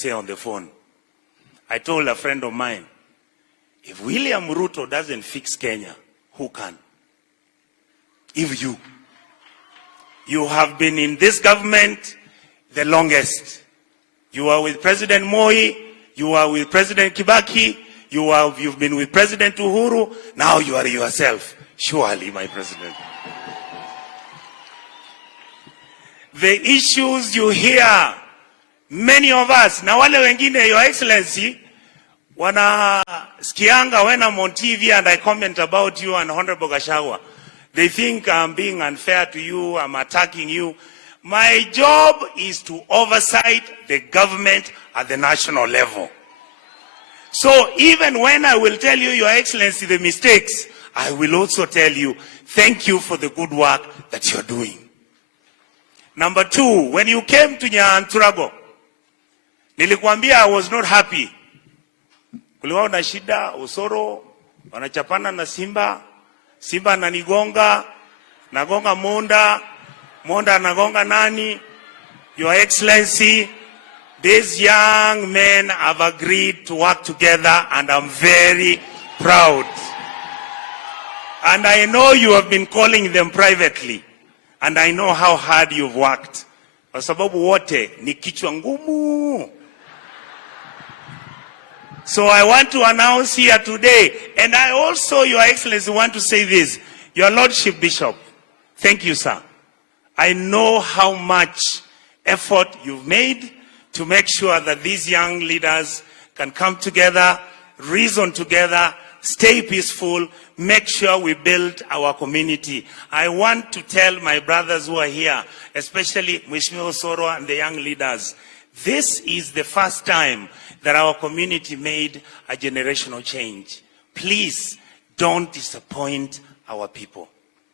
say on the phone. I told a friend of mine, if William Ruto doesn't fix Kenya, who can? If you. You have been in this government the longest. You are with President Moi, you are with President Kibaki, you've been with President Uhuru, now you are yourself. Surely, my president. The issues you hear, many of us, na wale wengine, Your Excellency, wana skianga when I'm on TV and I comment about you and Honorable Gachagua. They think I'm being unfair to you, I'm attacking you. My job is to oversight the government at the national level. So even when I will tell you, Your Excellency, the mistakes, I will also tell you, thank you for the good work that you're doing. Number two, when you came to Nyantrago, nilikwambia I was not happy. Kulikuwa na shida, Usoro, wanachapana na Simba, Simba ananigonga, nagonga Monda, Monda anagonga nani? Your Excellency, these young men have agreed to work together and I'm very proud. And I know you have been calling them privately. And I know how hard you've worked. Kwa sababu wote ni kichwa ngumu. So I want to announce here today, and I also, Your Excellency, want to say this. Your Lordship Bishop, thank you, sir. I know how much effort you've made to make sure that these young leaders can come together, reason together, stay peaceful, make sure we build our community. I want to tell my brothers who are here, especially Mheshimiwa Osoro and the young leaders, this is the first time that our community made a generational change. Please don't disappoint our people.